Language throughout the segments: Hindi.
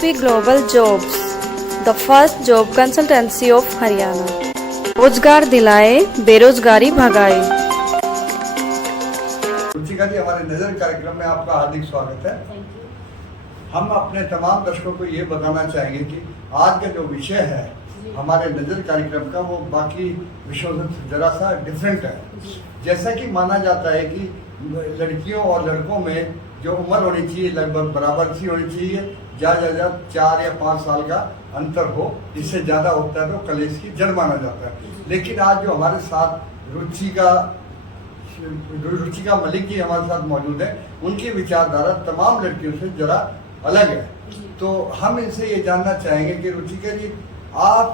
SB Global Jobs, the first job consultancy of Haryana. रोजगार दिलाए, बेरोजगारी भगाए। रुचिका जी, हमारे नजर कार्यक्रम में आपका हार्दिक स्वागत है। हम अपने तमाम दर्शकों को ये बताना चाहेंगे कि आज का जो विषय है हमारे नजर कार्यक्रम का, वो बाकी विषयों से जरा सा डिफरेंट है। जैसा कि माना जाता है कि लड़कियों और लड़कों में जो उम्र होनी चाहिए लगभग बराबर सी होनी चाहिए, ज़्यादा 4 या 5 साल का अंतर हो, इससे ज़्यादा होता है तो कलेश की जड़ माना जाता है। लेकिन आज जो हमारे साथ रुचिका मलिक जी हमारे साथ मौजूद है, उनकी विचारधारा तमाम लड़कियों से जरा अलग है। तो हम इनसे ये जानना चाहेंगे कि रुचिका जी, आप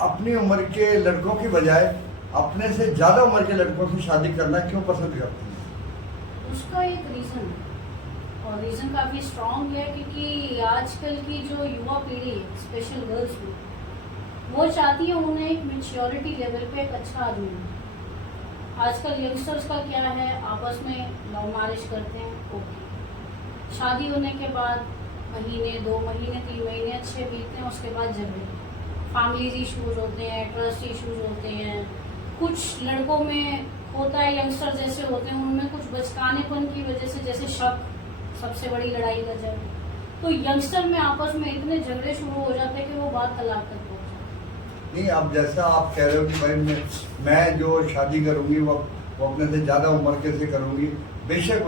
अपनी उम्र के लड़कों की बजाय अपने से ज़्यादा उम्र के लड़कों से शादी करना क्यों पसंद करते हैं? उसका एक रीज़न है, और रीज़न काफ़ी स्ट्रॉन्ग है, क्योंकि आजकल की जो युवा पीढ़ी है, स्पेशल गर्ल्स भी, वो चाहती है उन्हें एक मैच्योरिटी लेवल पे एक अच्छा आदमी मिले। आजकल यंगस्टर्स का क्या है, आपस में लव मैरिज करते हैं, ओके, शादी होने के बाद महीने 2 महीने 3 महीने अच्छे बीतते हैं, उसके बाद झगड़े, फैमिलीज इशूज़ होते हैं, ट्रस्ट इशूज़ होते हैं। कुछ लड़कों में होता है, यंगस्टर जैसे होते हैं उनमें कुछ बचकानेपन की वजह से, जैसे शक सबसे बड़ी लड़ाई का जड़, तो यंगस्टर में आपस में इतने झगड़े शुरू हो जाते हैं कि वो बात तलाक तक पहुंच जाती है। नहीं, अब जैसा आप कह रहे हो कि भाई मैं जो शादी करूंगी वो अपने से ज़्यादा उम्र के से करूंगी, बेशक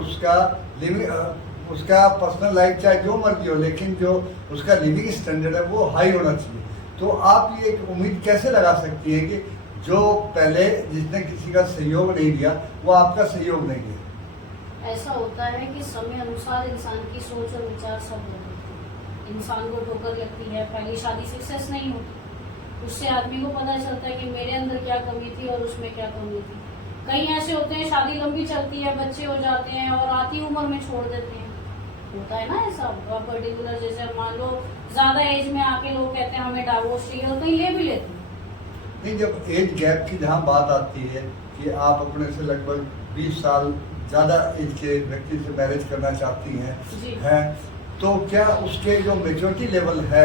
उसका पर्सनल लाइफ चाहे जो मर्जी हो, लेकिन जो उसका लिविंग स्टैंडर्ड है वो हाई होना चाहिए। तो आप ये एक उम्मीद कैसे लगा सकती हैं कि जो पहले जिसने किसी का सहयोग नहीं दिया वो आपका सहयोग नहीं दिया? ऐसा होता है कि समय अनुसार इंसान की सोच और विचार सब बदलते हैं। इंसान को ठोकर लगती है, पहली शादी सक्सेस नहीं होती, उससे आदमी को पता चलता है कि मेरे अंदर क्या कमी थी और उसमें क्या कमी थी। कई ऐसे होते हैं शादी लंबी चलती है, बच्चे हो जाते हैं और आती उम्र में छोड़ देते हैं, होता है ना ऐसा पर्टिकुलर। जैसे मान लो ज्यादा एज में आके लोग कहते हैं हमें डाइवोर्स चाहिए, और कहीं ले भी लेते हैं। नहीं, जब एज गैप की जहाँ बात आती है कि आप अपने से लगभग 20 साल ज़्यादा एज के व्यक्ति से मैरिज करना चाहती हैं, तो क्या उसके जो मेच्योरिटी लेवल है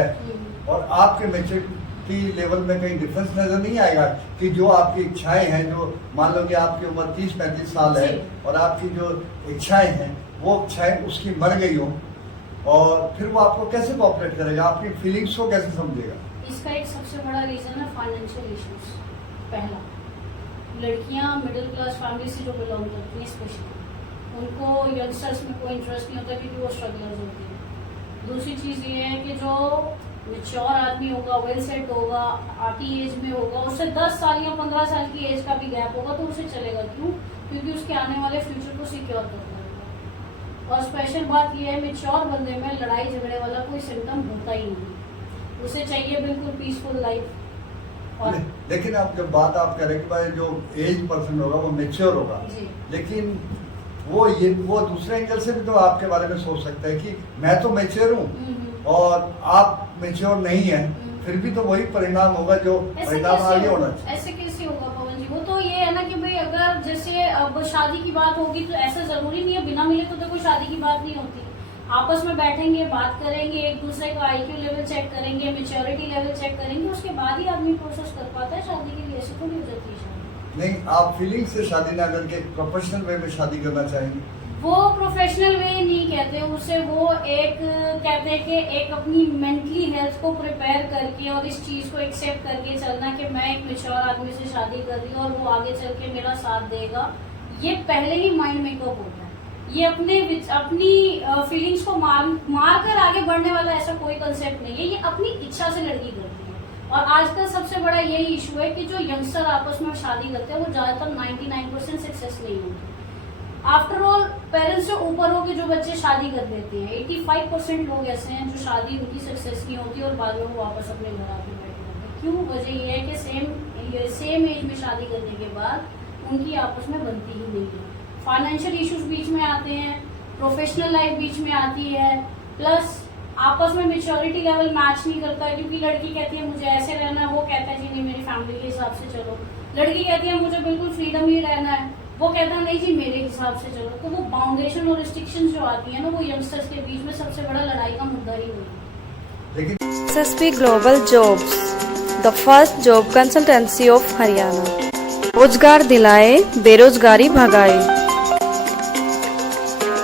और आपके मेच्योरिटी लेवल में कहीं डिफरेंस नज़र नहीं आएगा? कि जो आपकी इच्छाएं हैं, जो मान लो कि आपकी उम्र 30-35 साल है और आपकी जो इच्छाएं हैं वो इच्छाएं उसकी मर गई हो, और फिर वो आपको कैसे कोऑपरेट करेगा, आपकी फीलिंग्स को कैसे समझेगा? इसका एक सबसे बड़ा रीज़न है फाइनेंशियल इश्यूज। पहला, लड़कियां मिडिल क्लास फैमिली से जो बिलोंग करती हैं स्पेशली, उनको यंगस्टर्स में कोई इंटरेस्ट नहीं होता क्योंकि वो स्ट्रगलर्स होती हैं। दूसरी चीज़ ये है कि जो मैच्योर आदमी होगा, वेल सेट होगा, आती एज में होगा, उससे 10 साल या 15 साल की एज का भी गैप होगा तो उसे चलेगा। क्यों? क्योंकि उसके आने वाले फ्यूचर को सिक्योर करता है। और स्पेशल बात यह है, मैच्योर बंदे में लड़ाई झगड़े वाला कोई सिम्टम होता ही नहीं, उसे चाहिए बिल्कुल पीसफुल लाइफ। और लेकिन आप जब बात आप करें कि भाई जो एज पर्सन होगा वो मैच्योर होगा, लेकिन वो दूसरे एंगल से भी तो आपके बारे में सोच सकता है कि मैं तो मैच्योर हूँ और आप मैच्योर नहीं है, फिर भी तो वही परिणाम होगा जो परिणाम आगे होना चाहिए। ऐसे कैसे होगा पवन जी? वो तो ये है ना कि भाई अगर जैसे अब शादी की बात होगी तो ऐसा जरूरी नहीं है बिना मिले तो देखो शादी की बात नहीं होती। आपस में बैठेंगे, बात करेंगे, एक दूसरे का IQ लेवल चेक करेंगे, मैच्योरिटी लेवल चेक करेंगे, उसके बाद ही आदमी प्रोसेस कर पाता है शादी के लिए। ऐसे थोड़ी हो जाती है शादी। नहीं, आप फीलिंग से शादी ना करके प्रोफेशनल वे में शादी करना चाहेंगे? वो प्रोफेशनल वे नहीं कहते उसे, वो एक कहते हैं कि एक अपनी मेंटली हेल्थ को प्रिपेयर करके और इस चीज़ को एक्सेप्ट करके चलना कि मैं एक मैच्योर आदमी से शादी कर रही हूँ और वो आगे चल के मेरा साथ देगा। ये पहले ही माइंड मेकअप होता है। ये अपनी फीलिंग्स को मार कर आगे बढ़ने वाला ऐसा कोई कंसेप्ट नहीं है। ये अपनी इच्छा से लड़की करती है। और आजकल सबसे बड़ा यही इशू है कि जो यंगस्टर आपस में शादी करते हैं वो ज़्यादातर 99% सक्सेस नहीं होते। आफ्टर ऑल पेरेंट्स से ऊपर हो के जो बच्चे शादी कर देते हैं, 85% लोग ऐसे हैं जो शादी उनकी सक्सेस नहीं होती और बाद में वो वापस अपने घर आके बैठ जाते हैं। क्यों? वजह ये है कि सेम एज में शादी करने के बाद उनकी आपस में बनती ही नहीं है। फाइनेंशियल इश्यूज बीच में आते हैं, प्रोफेशनल लाइफ बीच में आती है, प्लस आपस में मैच्योरिटी लेवल मैच नहीं करता है। क्योंकि लड़की कहती है मुझे ऐसे रहना है, वो कहता है जी नहीं मेरी फैमिली के हिसाब से चलो। लड़की कहती है मुझे बिल्कुल फ्रीडम ही रहना है, वो कहता है नहीं जी मेरे हिसाब से चलो। तो वो बाउंडेशन और रिस्ट्रिक्शन जो आती है ना, वो यंगस्टर्स के बीच में सबसे बड़ा लड़ाई का मुद्दा ही हुई है। SSP Global Jobs, the first job consultancy of Haryana. रोजगार दिलाए, बेरोजगारी भगाए।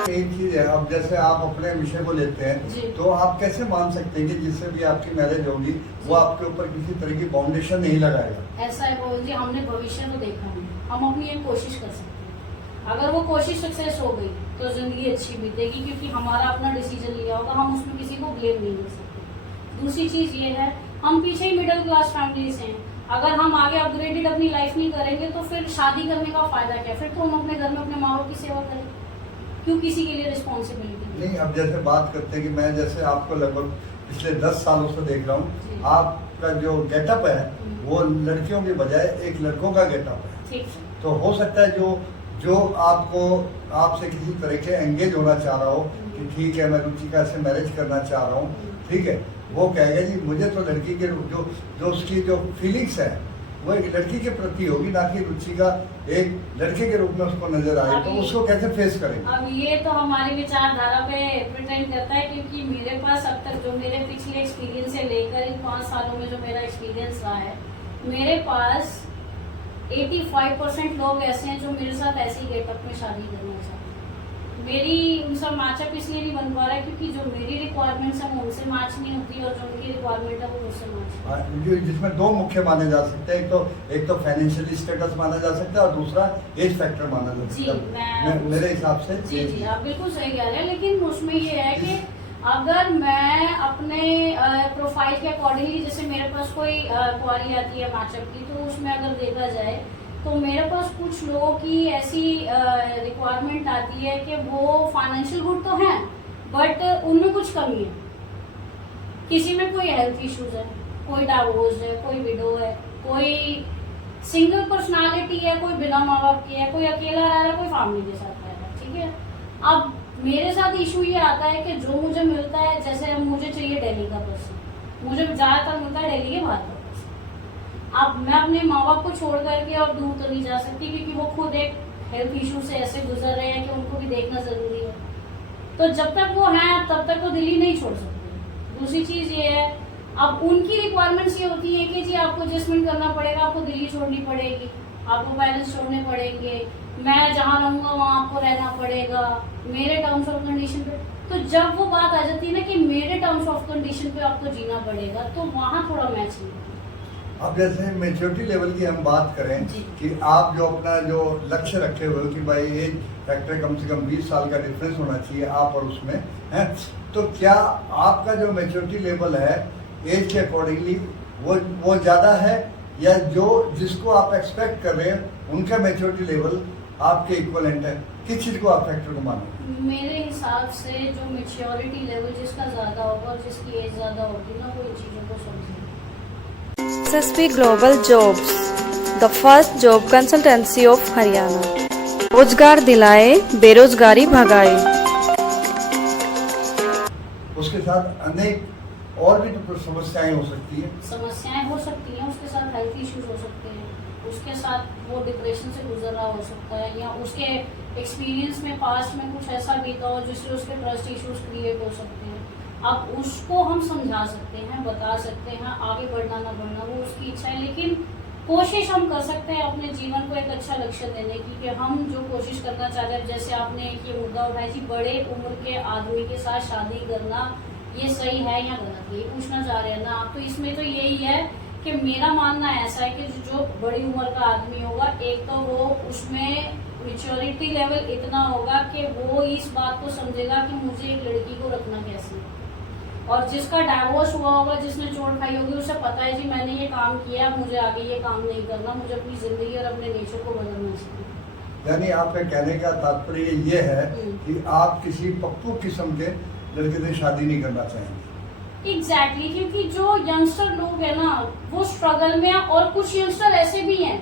एक चीज है, अब जैसे आप अपने विषय को लेते जी। हैं तो आप कैसे मान सकते हैं कि जिससे भी आपकी मैरिज होगी वो आपके ऊपर किसी तरह की बाउंडेशन नहीं लगाएगा? ऐसा है बोल जी, हमने भविष्य तो देखा नहीं, हम अपनी एक कोशिश कर सकते हैं। अगर वो कोशिश सक्सेस हो गई तो जिंदगी अच्छी बीतेगी, क्योंकि हमारा अपना डिसीजन लिया होगा, हम उसमें किसी को ब्लेम नहीं कर सकते। दूसरी चीज ये है, हम पीछे ही मिडिल क्लास फैमिली से हैं। अगर हम आगे अपग्रेडेड अपनी लाइफ नहीं करेंगे तो फिर शादी करने का फायदा क्या? फिर तो हम अपने घर में अपने माँ बाप की सेवा करें, क्यों किसी के लिए रिस्पॉन्सिबिलिटी? नहीं, अब जैसे बात करते हैं कि मैं जैसे आपको लगभग पिछले 10 सालों से देख रहा जी। हूँ, आपका जो गेटअप है वो लड़कियों के बजाय एक लड़कों का गेटअप है। ठीक है। तो हो सकता है जो आपको आपसे किसी तरह के एंगेज होना चाह रहा हो कि ठीक है मैं रुचिका से मैरिज करना चाह रहा हूँ, ठीक है, वो कहेगा जी मुझे तो लड़की के जो उसकी जो फीलिंग्स है वो एक लड़की के प्रति होगी, ना कि रुचिका एक लड़के के रूप में उसको नजर आए, तो उसको कैसे फेस करेंगे? अब ये तो हमारी विचारधारा पे प्रिटेंड करता है, क्योंकि मेरे पास अब तक जो मेरे पिछले एक्सपीरियंस से लेकर इन 5 सालों में जो मेरा एक्सपीरियंस रहा है, मेरे पास 85% लोग ऐसे हैं जो मेरे साथ ऐसे ही गेटअप में शादी करना चाहते हैं। मेरी उनसे मैचअप इसलिए नहीं बन पा रहा है क्योंकि जो मेरी रिक्वायरमेंट्स है वो उनसे मैच नहीं होती और जो उनकी रिक्वायरमेंट है वो मुझसे मैच। जिसमें 2 मुख्य माने जा सकते हैं, एक तो फाइनेंशियल स्टेटस माना जा सकता है और दूसरा एज फैक्टर माना जा सकता है। मेरे हिसाब से जी आप बिल्कुल सही कह रहे हैं, लेकिन उसमें ये है कि अगर मैं अपने प्रोफाइल के अकॉर्डिंगली, जैसे मेरे पास कोई क्वारी आती है मैचअप की, तो उसमें अगर देखा जाए तो मेरे पास कुछ लोगों की ऐसी रिक्वायरमेंट आती है कि वो फाइनेंशियल गुड तो हैं बट उनमें कुछ कमी है। किसी में कोई हेल्थ इश्यूज है, कोई डाइवोर्स है, कोई विडो है, कोई सिंगल पर्सनालिटी है, कोई बिना माँ बाप की है, कोई अकेला रह रहा है, कोई फैमिली के साथ रह रहा है। ठीक है, अब मेरे साथ इशू ये आता है कि जो मुझे मिलता है, जैसे मुझे चाहिए दिल्ली का पर्सन, मुझे ज्यादातर मिलता है दिल्ली के बाहर का पर्सन। अब मैं अपने माँ बाप को छोड़ करके और दूर तो नहीं जा सकती, क्योंकि वो खुद एक हेल्थ इशू से ऐसे गुजर रहे हैं कि उनको भी देखना जरूरी है। तो जब तक वो हैं तब तक तो दिल्ली नहीं छोड़ सकते। दूसरी चीज ये है, अब उनकी रिक्वायरमेंट्स ये होती है कि जी आपको एडजस्टमेंट करना पड़ेगा, आपको दिल्ली छोड़नी पड़ेगी, आपको पेरेंट्स छोड़ने पड़ेंगे, मैं जहाँ रहूंगा वहाँ आपको रहना पड़ेगा, मेरे टर्म्स ऑफ कंडीशन पे। तो जब वो बात आ जाती है ना कि मेरे टर्म्स ऑफ कंडीशन पे आपको जीना पड़ेगा, तो वहाँ थोड़ा मैच नहीं होता। अब जैसे मेच्योरिटी लेवल की हम बात करें कि आप जो अपना जो लक्ष्य रखे हुए हो कि भाई एज फैक्टर कम से कम 20 साल का डिफरेंस होना चाहिए आप और उसमें है, तो क्या आपका जो मेच्योरिटी लेवल है एज के अकॉर्डिंगली वो ज़्यादा है, या जो जिसको आप एक्सपेक्ट कर रहे हैं उनका मेच्योरिटी लेवल आपके इक्वलेंट है? किस चीज़ को आप फैक्टर को मानो? मेरे हिसाब से जो मेच्योरिटी लेवल जिसका ज़्यादा होगा और जिसकी एज ज़्यादा होगी ना, वो इन चीज़ों को समझेगा। SSP Global Jobs, the first job consultancy of Haryana. रोजगार दिलाए, बेरोजगारी भगाए। उसके साथ अनेक और भी तो समस्याएं हो सकती है। समस्याएं हो सकती हैं, उसके साथ हेल्थ इश्यूज हो सकते हैं, उसके साथ वो डिप्रेशन से गुजर रहा हो सकता है, या उसके एक्सपीरियंस में पास्ट में कुछ ऐसा बीता हो जिससे उसके ट्रस्ट इश्यूज क्रिएट हो सकते हैं। अब उसको हम समझा सकते हैं, बता सकते हैं, आगे बढ़ना ना बढ़ना वो उसकी इच्छा है, लेकिन कोशिश हम कर सकते हैं अपने जीवन को एक अच्छा लक्ष्य देने की, कि हम जो कोशिश करना चाहते हैं। जैसे आपने एक ये मुद्दा उठाया जी, बड़े उम्र के आदमी के साथ शादी करना ये सही है या गलत, ये पूछना चाह रहे हैं ना आप। तो इसमें तो यही है कि मेरा मानना ऐसा है कि जो बड़ी उम्र का आदमी होगा, एक तो वो उसमें मैच्योरिटी लेवल इतना होगा कि वो इस बात को समझेगा कि मुझे एक लड़की को रखना कैसे है, और जिसका डाइवोर्स हुआ होगा, जिसने चोट खाई होगी, उसे पता है जी मैंने ये काम किया, मुझे आगे ये काम नहीं करना, मुझे अपनी जिंदगी और अपने नेचर को बदलना चाहिए। यानी आपके कहने का तात्पर्य ये है कि आप किसी पप्पू किस्म के लड़के से शादी नहीं करना चाहेंगे? एग्जैक्टली, क्योंकि जो यंगस्टर लोग हैं ना वो स्ट्रगल में, और कुछ यंगस्टर ऐसे भी हैं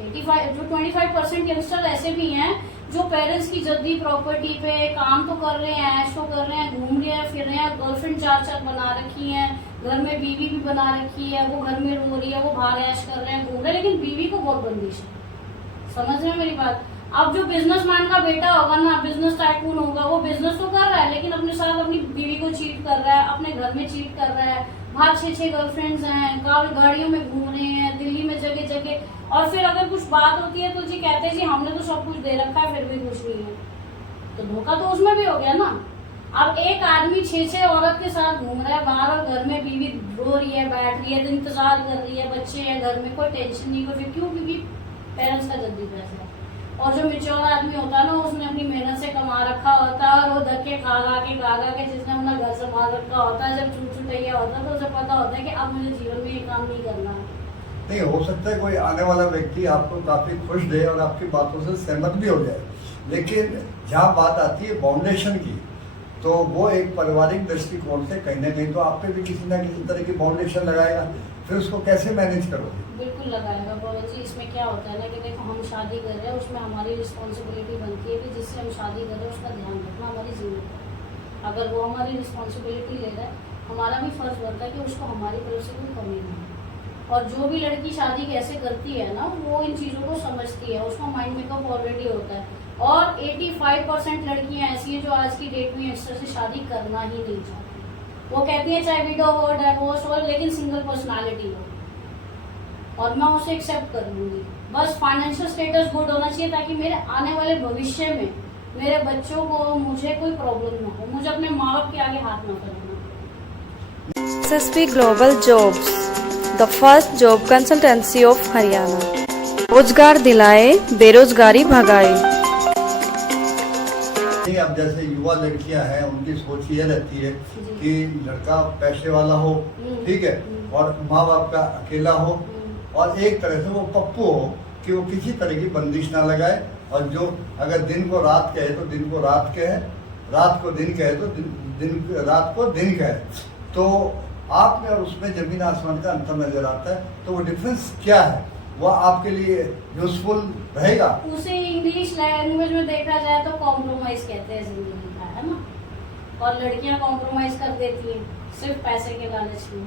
25% यंगस्टर ऐसे भी हैं जो पेरेंट्स की जल्दी प्रॉपर्टी पे काम तो कर रहे हैं, ऐश तो कर रहे हैं, घूम रहे हैं, फिर रहे हैं, गर्लफ्रेंड 4 बना रखी है, घर में बीवी भी बना रखी है, वो घर में रो रही है, वो बाहर ऐश कर रहे हैं, घूम रहे हैं, लेकिन बीवी को बहुत बंदिश है। समझ रहे हैं मेरी बात? अब जो बिजनेसमैन का बेटा होगा ना, बिजनेस टाइकून होगा, वो बिजनेस तो कर रहा है लेकिन अपने साथ अपनी बीवी को चीट कर रहा है, अपने घर में चीट कर रहा है, बाहर 6-6 गर्लफ्रेंड्स हैं, गाड़ियों में घूम रहे हैं दिल्ली में जगह जगह, और फिर अगर कुछ बात होती है तो जी कहते हैं जी हमने तो सब कुछ दे रखा है फिर भी खुश नहीं है। तो धोखा तो उसमें भी हो गया ना। अब एक आदमी 6-6 औरत के साथ घूम रहा है बाहर, और घर में बीवी रो रही है, बैठ रही है, इंतजार कर रही है, बच्चे हैं घर में, कोई टेंशन नहीं, कोई क्यों, क्योंकि पेरेंट्स का जल्दी पैसा है। और जो मेच्योर आदमी होता है ना, उसने अपनी मेहनत से कमा रखा होता है, और वो धक्के खा के जिसने अपना घर संभाल रखा होता है, जब छूट छुटैया होता है तो उसे पता होता है कि अब मुझे जीवन में ये काम नहीं करना है। नहीं, हो सकता है कोई आने वाला व्यक्ति आपको काफी खुश दे और आपकी बातों से सहमत भी हो जाए, लेकिन जहाँ बात आती है बाउंडेशन की, तो वो एक पारिवारिक दृष्टिकोण से कहीं ना कहीं तो आप पे भी किसी ना किसी तरह की बाउंडेशन लगाएगा, फिर उसको कैसे मैनेज करोगे? बिल्कुल लगाएगा बाबा जी। इसमें क्या होता है ना कि देखो हम शादी कर रहे हैं, उसमें हमारी रिस्पॉन्सिबिलिटी बनती है कि जिससे हम शादी कर रहे हैं उसका ध्यान रखना हमारी जिम्मेदारी। अगर वो हमारी रिस्पॉन्सिबिलिटी ले रहा है, हमारा भी फर्ज बनता है कि उसको हमारी तरफ से कोई कमी नहीं है। और जो भी लड़की शादी कैसे करती है ना, वो इन चीज़ों को समझती है, उसका माइंड मेकअप ऑलरेडी होता है। और 85% लड़कियां ऐसी हैं जो आज की डेट में यंगस्टर से शादी करना ही नहीं चाहती। वो कहती है चाहे विडो हो, डाइवोर्स हो, लेकिन सिंगल पर्सनालिटी हो, और मैं उसे एक्सेप्ट कर लूंगी। बस फाइनेंशियल स्टेटस गुड होना चाहिए ताकि मेरे आने वाले भविष्य में मेरे बच्चों को, मुझे कोई प्रॉब्लम ना हो, मुझे अपने माँ बाप के आगे हाथ ना फैलाना। SSP Global Jobs, the first job consultancy of Haryana. रोजगार दिलाए, बेरोजगारी भगाए। अब जैसे युवा लड़कियां हैं, उनकी सोच ये रहती है कि लड़का पैसे वाला हो, ठीक है, और माँ बाप का अकेला हो, और एक तरह से वो पप्पू हो कि वो किसी तरह की बंदिश ना लगाए, और जो अगर दिन को रात कहे तो दिन को रात कहे, रात को दिन कहे तो रात को दिन कहे। तो आप में और उसमें जमीन आसमान का अंतर नजर आता है, तो वो डिफरेंस क्या है, वो आपके लिए यूजफुल रहेगा? उसे इंग्लिश लैंग्वेज में देखा जाए तो कॉम्प्रोमाइज कहते हैं जिंदगी का, है ना। और लड़कियां कॉम्प्रोमाइज कर देती हैं सिर्फ पैसे के लालच में।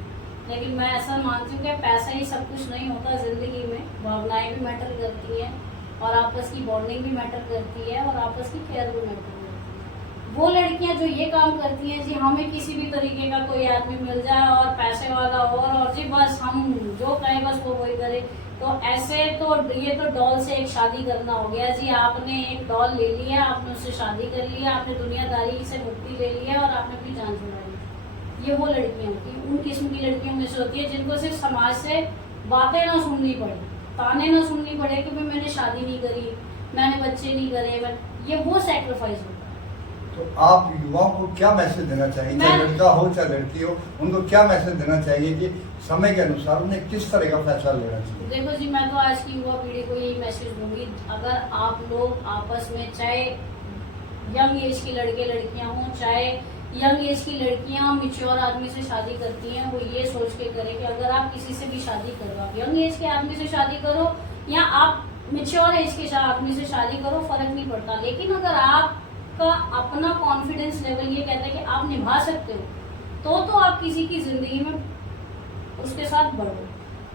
लेकिन मैं ऐसा मानती हूँ कि पैसा ही सब कुछ नहीं होता जिंदगी में, भावनाएं भी मैटर करती हैं, और आपस की बॉन्डिंग भी मैटर करती है, और आपस की केयर भी मैटर करती है। वो लड़कियां जो ये काम करती हैं जी, हमें किसी भी तरीके का कोई आदमी मिल जाए और पैसे वाला हो, और जी बस हम जो कहें बस वो वही करे, तो ऐसे तो ये तो डॉल से एक शादी करना हो गया जी। आपने एक डॉल ले लिया, आपने उससे शादी कर लिया, आपने दुनियादारी से मुक्ति ले लिया, और आपने अपनी जान छुड़ा ली। ये वो लड़कियां होती हैं, उन किस्म की लड़कियों में से होती है जिनको सिर्फ समाज से बातें ना सुननी पड़े, ताने ना सुननी पड़े कि भाई मैंने शादी नहीं करी, मैंने बच्चे नहीं करे, ये वो सेक्रीफाइस होता है। तो आप युवाओं को क्या मैसेज देना चाहिए, चाहे लड़का हो चाहे लड़की हो, उनको क्या मैसेज देना चाहिए कि समय के अनुसार उन्हें किस तरह का फैसला लेना चाहिए? देखो जी, मैं तो आज की युवा पीढ़ी को यही मैसेज दूंगी, अगर आप लोग आपस में, चाहे यंग एज के लड़के लड़कियां हों, चाहे यंग एज की लड़कियां मिच्योर आदमी से शादी करती हैं, वो ये सोच के करें कि अगर आप किसी से भी शादी करो, आप यंग एज के आदमी से शादी करो या आप मिच्योर एज के आदमी से शादी करो, फर्क नहीं पड़ता। लेकिन अगर आपका अपना कॉन्फिडेंस लेवल ये कहता है कि आप निभा सकते हो, तो आप किसी की जिंदगी में उसके साथ बढ़ो,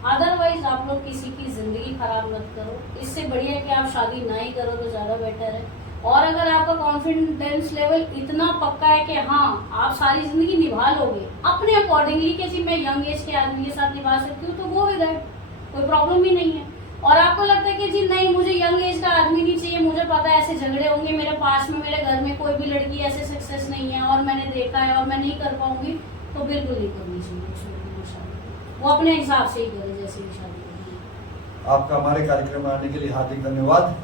अदरवाइज आप लोग किसी की जिंदगी खराब मत करो। इससे बढ़िया है कि आप शादी ना ही करो तो ज्यादा बेटर है। और अगर आपका कॉन्फिडेंस लेवल इतना पक्का है कि हाँ आप सारी जिंदगी निभा लोगे अपने अकॉर्डिंगली कि जी मैं यंग एज के आदमी के साथ निभा सकती हूँ, तो वो विद दैट, कोई प्रॉब्लम ही नहीं है। और आपको लगता है कि जी नहीं मुझे यंग एज का आदमी नहीं चाहिए, मुझे पता है ऐसे झगड़े होंगे मेरे पास में, मेरे घर में कोई भी लड़की ऐसे सक्सेस नहीं है और मैंने देखा है और मैं नहीं कर पाऊंगी, तो बिल्कुल नहीं करनी चाहिए। वो अपने हिसाब से ही करे जैसे भी शादी करनी है। आपका हमारे कार्यक्रम में आने के लिए हार्दिक धन्यवाद।